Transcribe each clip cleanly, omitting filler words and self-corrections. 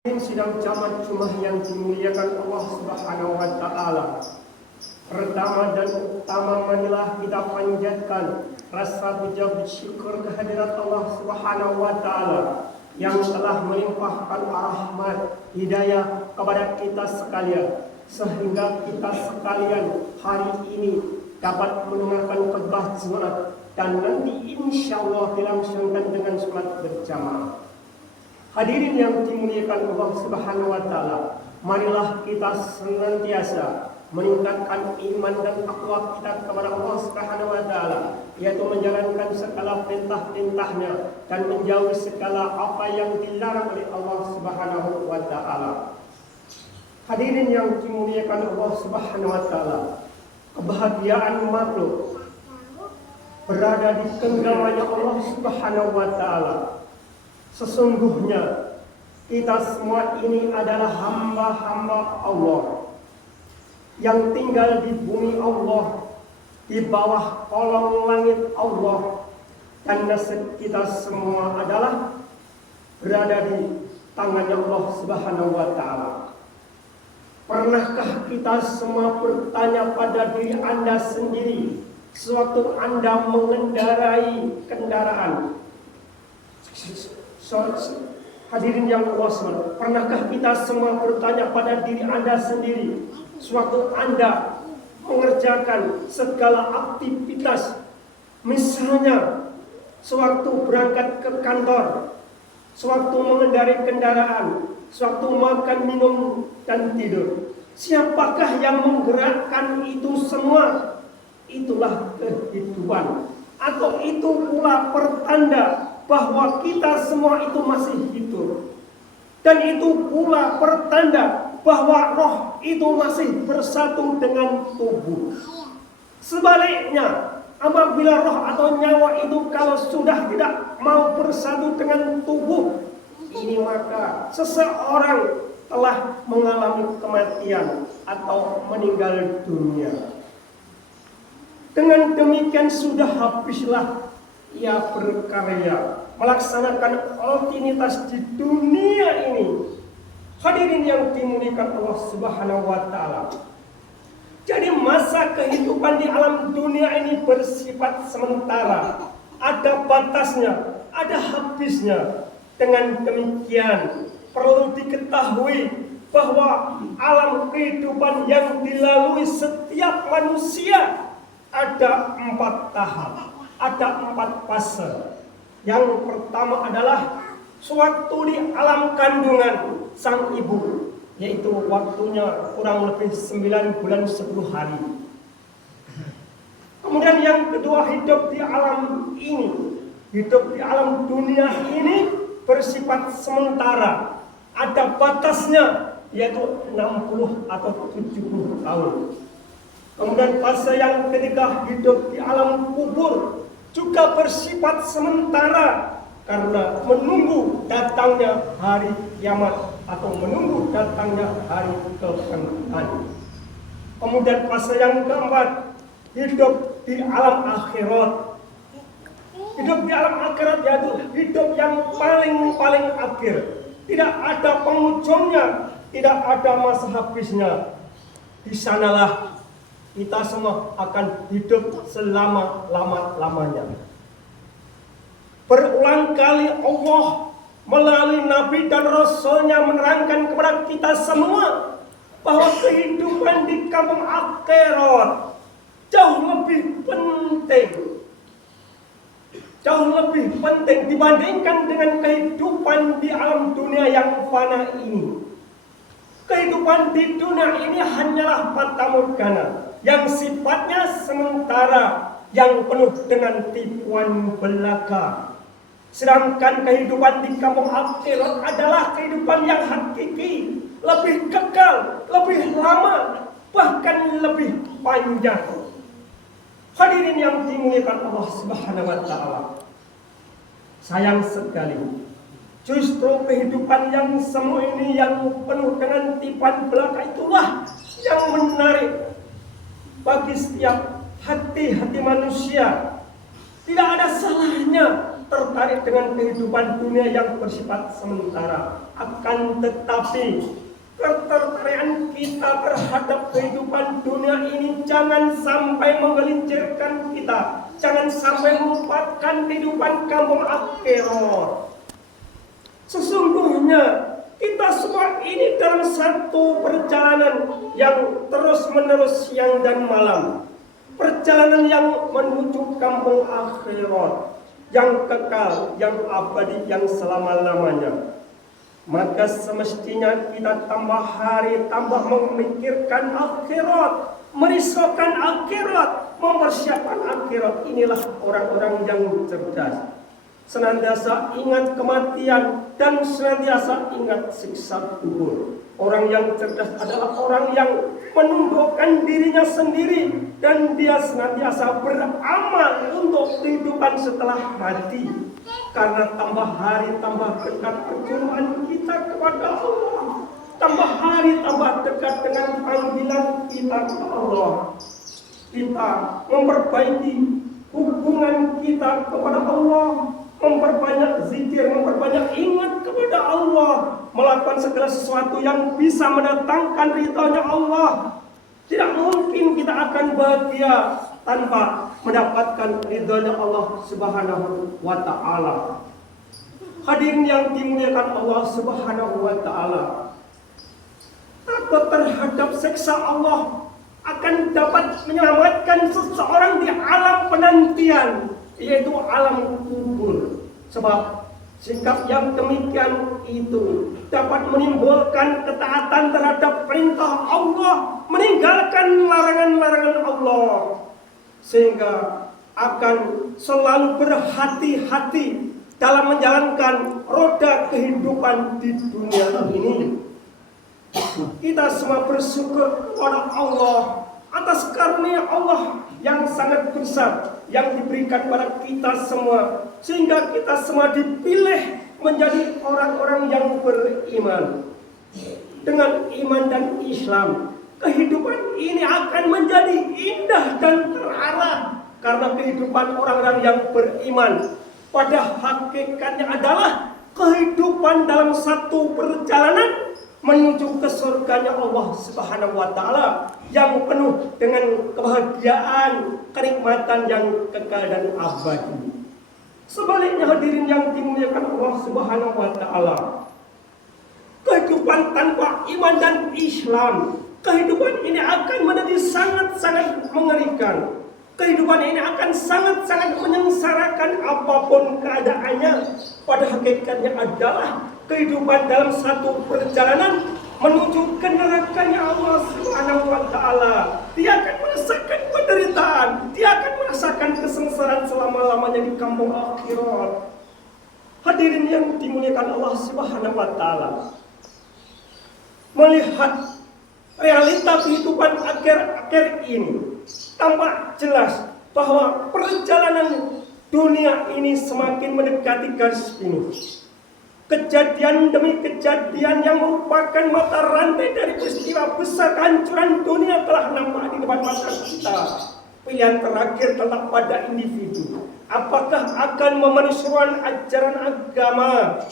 Sidang jamaah Jumat yang dimuliakan Allah Subhanahu wa Ta'ala. Pertama dan utama marilah kita panjatkan rasa puja syukur kehadirat Allah Subhanahu wa Ta'ala yang telah melimpahkan rahmat hidayah kepada kita sekalian, sehingga kita sekalian hari ini dapat mendengarkan khutbah Jumat dan nanti insya Allah dilangsungkan dengan sholat berjamaah. Hadirin yang dimuliakan Allah Subhanahu wa Ta'ala, marilah kita senantiasa meningkatkan iman dan takwa kita kepada Allah Subhanahu wa Ta'ala, yaitu menjalankan segala perintah-perintahnya dan menjauhi segala apa yang dilarang oleh Allah Subhanahu wa Ta'ala. Hadirin yang dimuliakan Allah Subhanahu wa Ta'ala, kebahagiaan makhluk berada di genggamannya Allah Subhanahu wa Ta'ala. Sesungguhnya kita semua ini adalah hamba-hamba Allah yang tinggal di bumi Allah, di bawah kolong langit Allah, dan nasib kita semua adalah berada di tangannya Allah Subhanahu wa Ta'ala. Pernahkah kita semua bertanya pada diri Anda sendiri sewaktu Anda mengendarai kendaraan? Hadirin yang Allah, pernahkah kita semua bertanya pada diri Anda sendiri sewaktu Anda mengerjakan segala aktivitas, misalnya sewaktu berangkat ke kantor, sewaktu mengendarai kendaraan, sewaktu makan, minum, dan tidur, siapakah yang menggerakkan itu semua? Itulah kehidupan, atau itu pula pertanda bahwa kita semua itu masih hidup. Dan itu pula pertanda bahwa roh itu masih bersatu dengan tubuh. Sebaliknya, apabila roh atau nyawa itu kalau sudah tidak mau bersatu dengan tubuh ini, maka seseorang telah mengalami kematian atau meninggal dunia. Dengan demikian sudah habislah ia berkarya melaksanakan rutinitas di dunia ini. Hadirin yang dimuliakan Allah Subhanahu wa Ta'ala, jadi masa kehidupan di alam dunia ini bersifat sementara, ada batasnya, ada habisnya. Dengan demikian perlu diketahui bahwa alam kehidupan yang dilalui setiap manusia ada 4 tahap, ada 4 fase. Yang pertama adalah sewaktu di alam kandungan sang ibu, yaitu waktunya kurang lebih 9 bulan 10 hari. Kemudian yang kedua, hidup di alam ini, hidup di alam dunia ini bersifat sementara, ada batasnya, yaitu 60 atau 70 tahun. Kemudian fase yang ketiga, hidup di alam kubur, juga bersifat sementara karena menunggu datangnya hari kiamat atau menunggu datangnya hari kebangkitan. Kemudian fase yang keempat, hidup di alam akhirat. Hidup di alam akhirat yaitu hidup yang paling akhir, tidak ada penghujungnya, tidak ada masa habisnya. Di sanalah kita semua akan hidup selama-lamanya. Berulang kali Allah melalui Nabi dan Rasulnya menerangkan kepada kita semua bahwa kehidupan di kampung akhirat jauh lebih penting dibandingkan dengan kehidupan di alam dunia yang fana ini. Kehidupan di dunia ini hanyalah fata morgana yang sifatnya sementara, yang penuh dengan tipuan belaka. Sedangkan kehidupan di kampung akhirat adalah kehidupan yang hakiki, lebih kekal, lebih lama, bahkan lebih panjang. Hadirin yang dimuliakan Allah Subhanahu wa Ta'ala, sayang sekali, justru kehidupan yang semu ini yang penuh dengan tipuan belaka itulah yang menarik bagi setiap hati-hati manusia. Tidak ada salahnya tertarik dengan kehidupan dunia yang bersifat sementara. Akan tetapi ketertarikan kita terhadap kehidupan dunia ini jangan sampai menggelincirkan kita. Jangan sampai melupakan kehidupan kampung akhirat. Sesungguhnya kita semua ini dalam satu perjalanan yang terus-menerus siang dan malam. Perjalanan yang menuju kampung akhirat, yang kekal, yang abadi, yang selama-lamanya. Maka semestinya kita tambah hari, tambah memikirkan akhirat, merisaukan akhirat, mempersiapkan akhirat. Inilah orang-orang yang cerdas. Senantiasa ingat kematian dan senantiasa ingat siksa kubur. Orang yang cerdas adalah orang yang menundukkan dirinya sendiri dan dia senantiasa beramal untuk kehidupan setelah mati. Karena tambah hari tambah dekat perjumpaan kita kepada Allah. Tambah hari tambah dekat dengan panggilan kita kepada Allah. Kita memperbaiki hubungan kita kepada Allah, memperbanyak zikir, memperbanyak ingat kepada Allah, melakukan segala sesuatu yang bisa mendatangkan ridhonya Allah. Tidak mungkin kita akan bahagia tanpa mendapatkan ridhonya Allah Subhanahu wa ta'ala. Hadirin yang dimuliakan Allah Subhanahu wa ta'ala, takut terhadap siksa Allah akan dapat menyelamatkan seseorang di alam penantian, yaitu alam kubur. Sebab sikap yang demikian itu dapat menimbulkan ketaatan terhadap perintah Allah, meninggalkan larangan-larangan Allah, sehingga akan selalu berhati-hati dalam menjalankan roda kehidupan di dunia ini. Kita semua bersyukur kepada Allah atas karunia Allah yang sangat besar yang diberikan kepada kita semua, sehingga kita semua dipilih menjadi orang-orang yang beriman. Dengan iman dan Islam, kehidupan ini akan menjadi indah dan terarah, karena kehidupan orang-orang yang beriman pada hakikatnya adalah kehidupan dalam satu perjalanan menuju ke surganya Allah Subhanahu wa ta'ala yang penuh dengan kebahagiaan, kenikmatan yang kekal dan abadi. Sebaliknya hadirin yang dimuliakan Allah Subhanahu wa ta'ala, kehidupan tanpa iman dan Islam, kehidupan ini akan menjadi sangat-sangat mengerikan. Kehidupan ini akan sangat-sangat menyengsarakan apapun keadaannya. Pada hakikatnya adalah kehidupan dalam satu perjalanan menuju ke nerakanya Allah Subhanahu wa ta'ala. Dia akan merasakan penderitaan, dia akan merasakan kesengsaraan selama-lamanya di kampung akhirat. Hadirin yang dimuliakan Allah Subhanahu wa ta'ala, melihat realita kehidupan akhir-akhir ini, tampak jelas bahwa perjalanan dunia ini semakin mendekati garis finish. Kejadian demi kejadian yang merupakan mata rantai dari peristiwa besar kehancuran dunia telah nampak di depan mata kita. Pilihan terakhir terletak pada individu. Apakah akan memenuhi seruan ajaran agama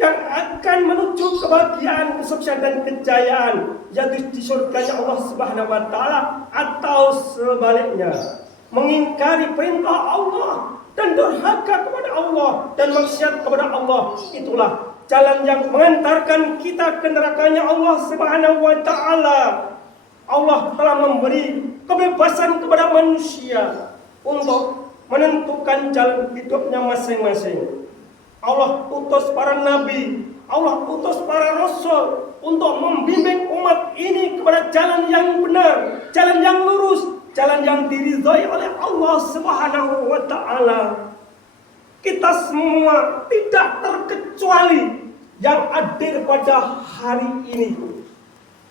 yang akan menuju kebahagiaan, kesuksesan dan kejayaan, yaitu di surganya Allah Subhanahu wa ta'ala, atau sebaliknya mengingkari perintah Allah dan durhaka kepada Allah dan maksiat kepada Allah. Itulah jalan yang mengantarkan kita ke nerakanya Allah Subhanahu wa ta'ala. Allah telah memberi kebebasan kepada manusia untuk menentukan jalan hidupnya masing-masing. Allah utus para nabi, Allah utus para rasul untuk membimbing umat ini kepada jalan yang benar, jalan yang lurus, jalan yang diridhai oleh Allah Subhanahu wa ta'ala. Kita semua tidak terkecuali yang hadir pada hari ini,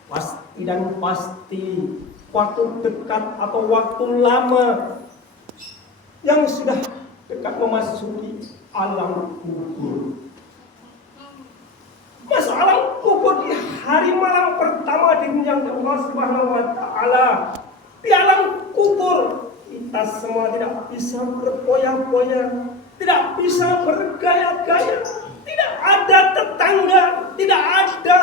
pasti dan pasti waktu dekat atau waktu lama yang sudah dekat memasuki alam kubur. Masuk alam kubur di hari malam pertama yang Allah Subhanahu wa ta'ala. Di alam kubur kita semua tidak bisa berpoya-poya, tidak bisa bergaya-gaya, tidak ada tetangga, tidak ada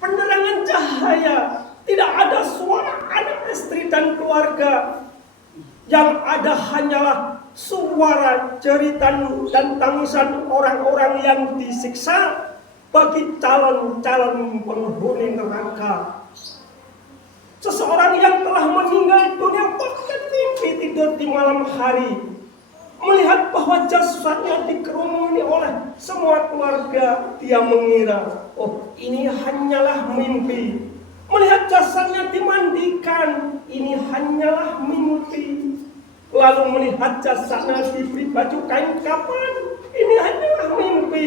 penerangan cahaya, tidak ada suara anak istri dan keluarga. Yang ada hanyalah suara jeritan dan tangisan orang-orang yang disiksa bagi calon-calon penghuni neraka. Seseorang yang telah meninggal dunia bahkan mimpi tidur di malam hari, melihat bahwa jasadnya dikerumuni oleh semua keluarga, dia mengira, oh ini hanyalah mimpi. Melihat jasadnya dimandikan, ini hanyalah mimpi. Lalu melihat jasadnya diberi baju kain kapan, ini hanyalah mimpi.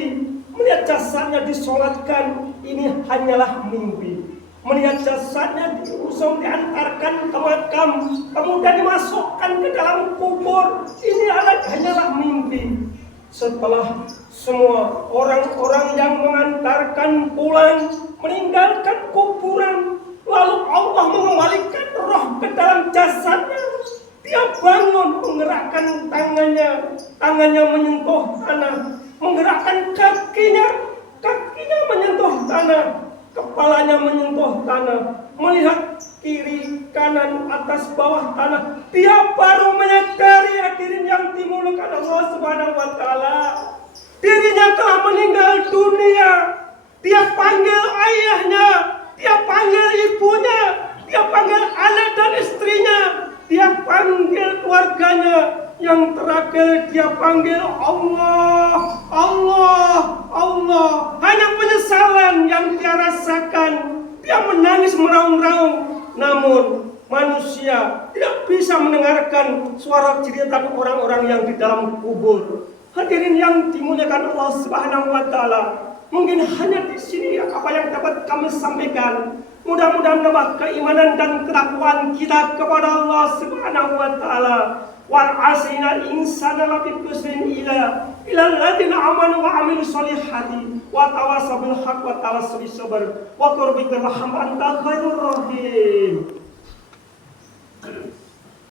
Melihat jasadnya disolatkan, ini hanyalah mimpi. Melihat jasadnya diusung, diantarkan ke makam, kemudian dimasukkan ke dalam kubur, ini hanyalah mimpi. Setelah semua orang-orang yang mengantarkan pulang, meninggalkan kuburan, lalu Allah mengembalikan roh ke dalam jasadnya. Dia bangun, menggerakkan tangannya menyentuh tanah, menggerakkan kakinya menyentuh tanah, kepalanya menyentuh tanah, melihat kiri, kanan, atas, bawah tanah. Dia baru menyadari hadirin yang dimulakan Allah Subhanahu wa Ta'ala, dirinya telah meninggal dunia. Dia panggil ayahnya, dia panggil ibunya, dia panggil anak dan istrinya, dia panggil keluarganya. Yang terakhir dia panggil Allah, Allah, Allah. Hanya penyesalan yang dia rasakan. Dia menangis meraung-raung. Namun manusia tidak bisa mendengarkan suara jeritan orang-orang yang di dalam kubur. Hadirin yang dimuliakan Allah Subhanahu wa Ta'ala, mungkin hanya di sini apa yang dapat kami sampaikan. Mudah-mudahan menambah keimanan dan ketakwaan kita kepada Allah Subhanahu wa Ta'ala. Wal asina insana lafi khusrin ila alladziina amanu wa 'amilus solihati wa tawassaw bil haqq wa tawassaw bis sabr wa qur bi rahmatika khairur rahim.